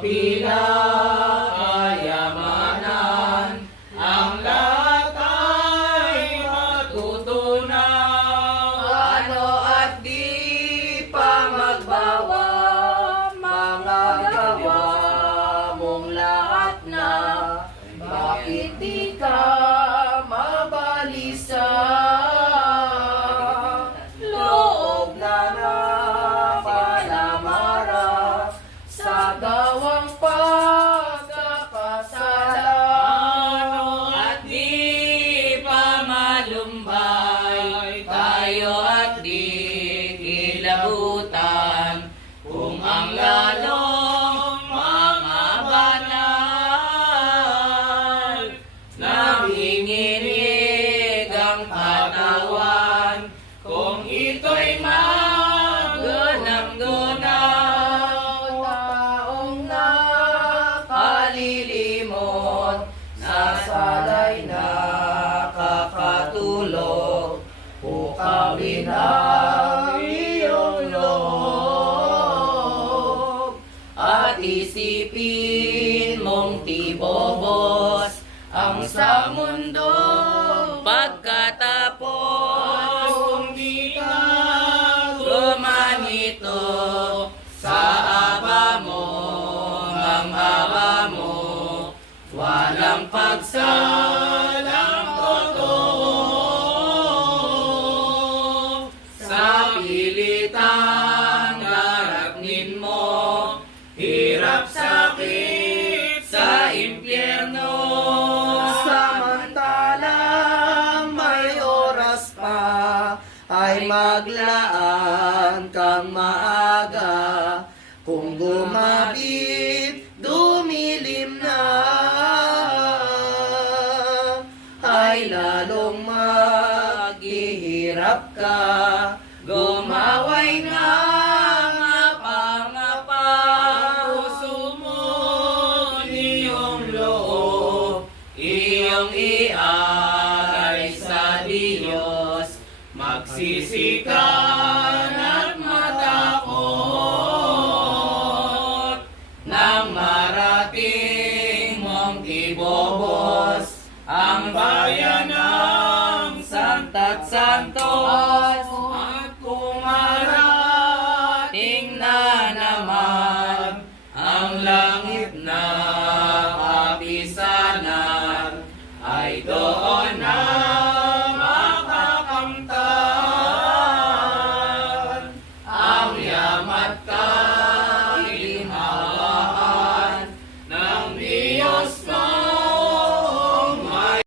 Bila ang lalo isipin mong tibobos ang sa mundo. Pagkatapos kung di ka gumanito sa aba mo ang aba mo walang pagsalang totoo. Sa pilitan impyerno Samantalang may oras pa ay maglaan kang maaga. Kung gumabit dumilim na. Ay lalong maghihirap ka Gumaway na Iyong ialay sa Diyos. Magsisikan at matakot Nang marating mong ibobos Ang bayan ng Santa't Santos